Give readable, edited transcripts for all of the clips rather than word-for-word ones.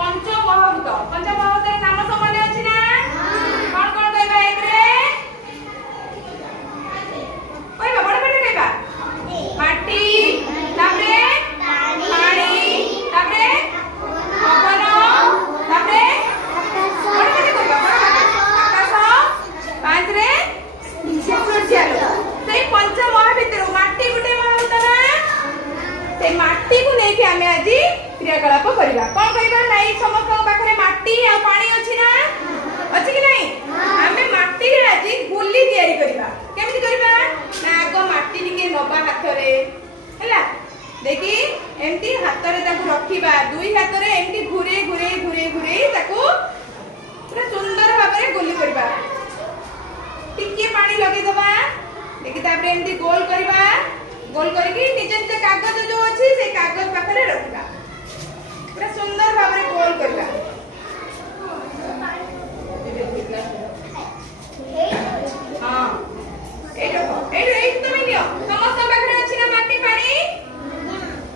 पंचमहाभूत नाम सब मन अछि ना कौन कौन कहबा एक रे कहबा बड़ बड़ कहबा माटी तापरे पानी तापरे पवन तापरे बड़ बड़ कहबा आकाश पांच रे सूर्य से पंचमहाभूत माटी गुटे महाभूत ना से माटी को लेके हमें आज क्रियाकलाप करबा कोन करबा नै समस्त पाखरे माटी आ पानी अछि ना अछि कि नै हमें माटी रे आज गुल्ली तयारी करबा केमिति करबा ना आगो माटी टिके नबा हाथ रे हला देखि एमती हाथ रे ताकू रखिबा दुई हाथ रे एमती घुरे घुरे घुरे घुरे ताकू पूरा सुंदर भाबरे गुल्ली करबा टिके पानी लगे दबा देखि तापरे एमती गोल करबा गोल करके निजे निजे कागज जो अछि से कागज पाखरे रखबा पूरा सुंदर भाबरे गोल करबा हां एटो तो मिलियो समस्त पाखरे अछि ना माटी पानी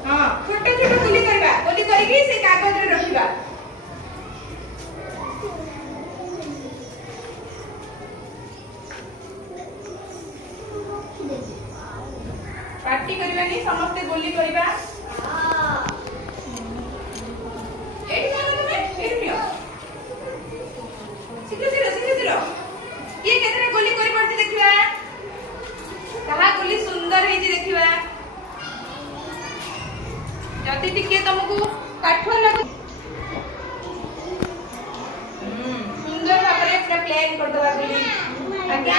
हां छोटे छोटे गुली करबा गुली करके से कागज रे रखबा पार्टी करबानी समस्त गोली करबा एठी कोन तमे एठी नियो सिखो ये केतरे गोली करि पड़ती देखिबा कहा गोली सुंदर हे जी देखिबा जति टिके तुमको काठर लागो सुंदर भाबरे पूरा प्लान कर दबा गोली आज्ञा